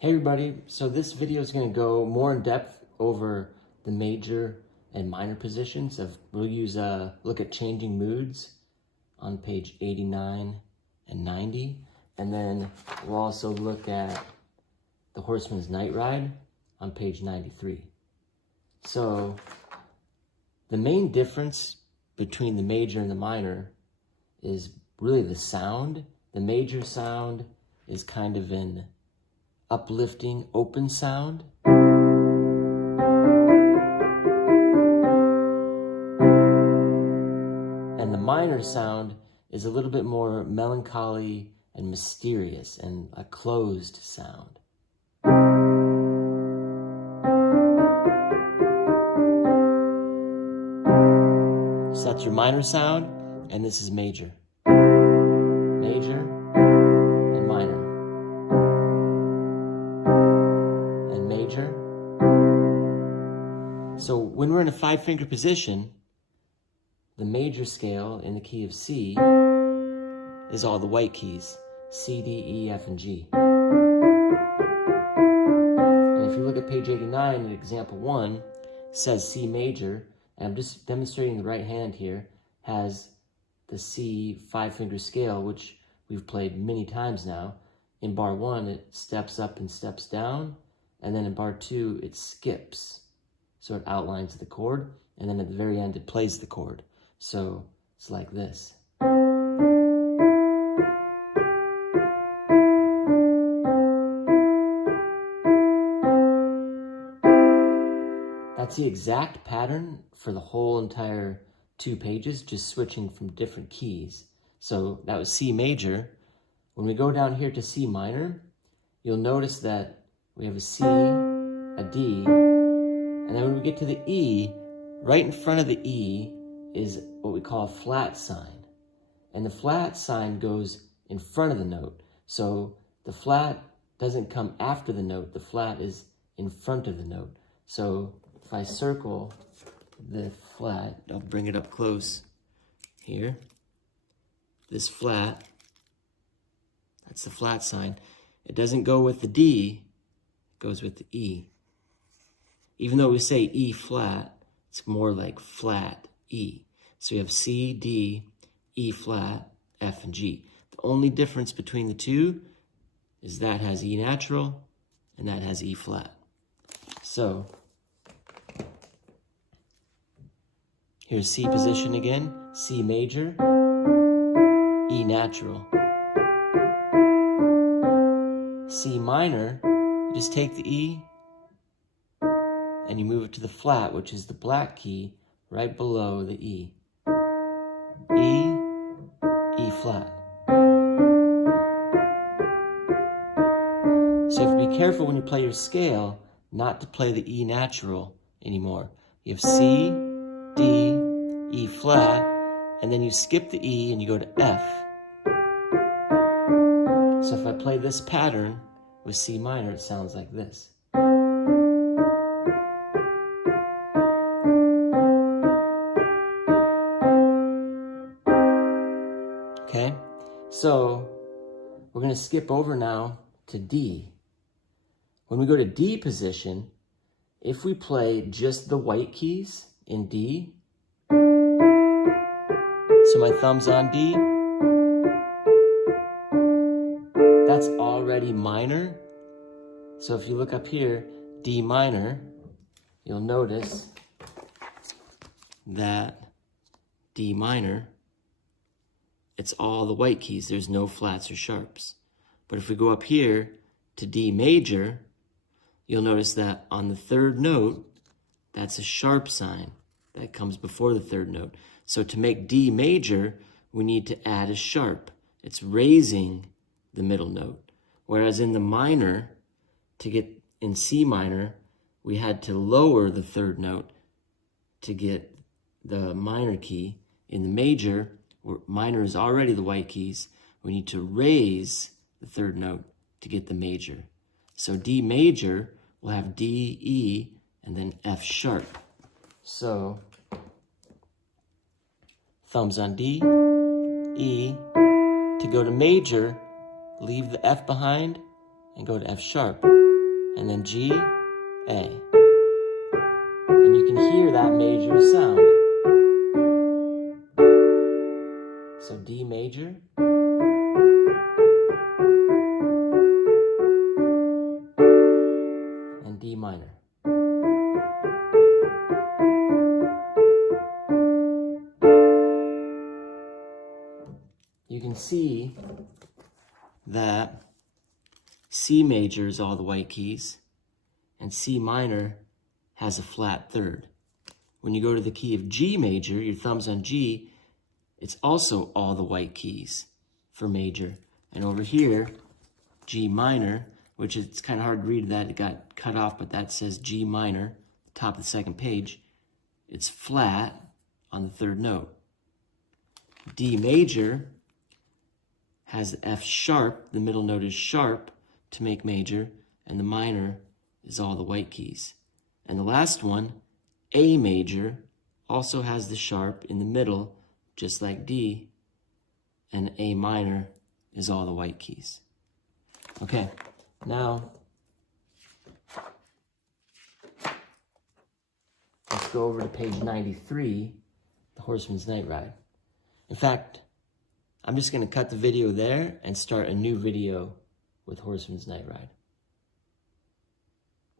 Hey everybody, so this video is going to go more in depth over the major and minor positions. We'll use a look at changing moods on page 89 and 90. And then we'll also look at the Horseman's Night Ride on page 93. So the main difference between the major and the minor is really the sound. The major sound is kind of an uplifting, open sound. And the minor sound is a little bit more melancholy and mysterious and a closed sound. So that's your minor sound, and this is major. Major and minor. And major. So when we're in a 5-finger position, the major scale in the key of C is all the white keys. C, D, E, F, and G. And if you look at page 89 in example 1, it says C major, and I'm just demonstrating the right hand here, has the C 5-finger scale, which we've played many times now. In bar 1, it steps up and steps down, and then in bar 2, it skips. So it outlines the chord, and then at the very end, it plays the chord. So it's like this. That's the exact pattern for the whole entire 2 pages, just switching from different keys. So that was C major. When we go down here to C minor, you'll notice that we have a C, a D, and then when we get to the E, right in front of the E is what we call a flat sign. And the flat sign goes in front of the note. So the flat doesn't come after the note, the flat is in front of the note. So if I circle the flat, I'll bring it up close here. This flat, that's the flat sign. It doesn't go with the D, it goes with the E. Even though we say E flat, it's more like flat E. So you have C, D, E flat, F, and G. The only difference between the two is that has E natural and that has E flat. So here's C position again, C major, E natural. C minor, you just take the E and you move it to the flat, which is the black key right below the E. E, E flat. So you have to be careful when you play your scale not to play the E natural anymore. You have C, D, E flat, and then you skip the E and you go to F. So if I play this pattern with C minor, it sounds like this. Okay, so we're going to skip over now to D. When we go to D position, if we play just the white keys in D, so my thumb's on D, that's already minor. So if you look up here, D minor, you'll notice that D minor, it's all the white keys. There's no flats or sharps. But if we go up here to D major, you'll notice that on the 3rd note, that's a sharp sign that comes before the 3rd note. So to make D major, we need to add a sharp. It's raising the middle note. Whereas in the minor, to get in C minor, we had to lower the 3rd note to get the minor key. In the major, where minor is already the white keys, we need to raise the 3rd note to get the major. So D major will have D, E, and then F sharp. So thumbs on D, E. To go to major, leave the F behind and go to F sharp. and then G, A. And you can hear that major sound. So D major, and D minor. You can see that C major is all the white keys, and C minor has a flat third. When you go to the key of G major, your thumb's on G, it's also all the white keys for major. And over here, G minor, which it's kind of hard to read that, it got cut off, but that says G minor, top of the second page. It's flat on the third note. D major has the F sharp, the middle note is sharp to make major, and the minor is all the white keys. And the last one, A major, also has the sharp in the middle, just like D, and A minor is all the white keys. Okay, now let's go over to page 93, The Horseman's Night Ride. In fact, I'm just going to cut the video there and start a new video with Horseman's Night Ride.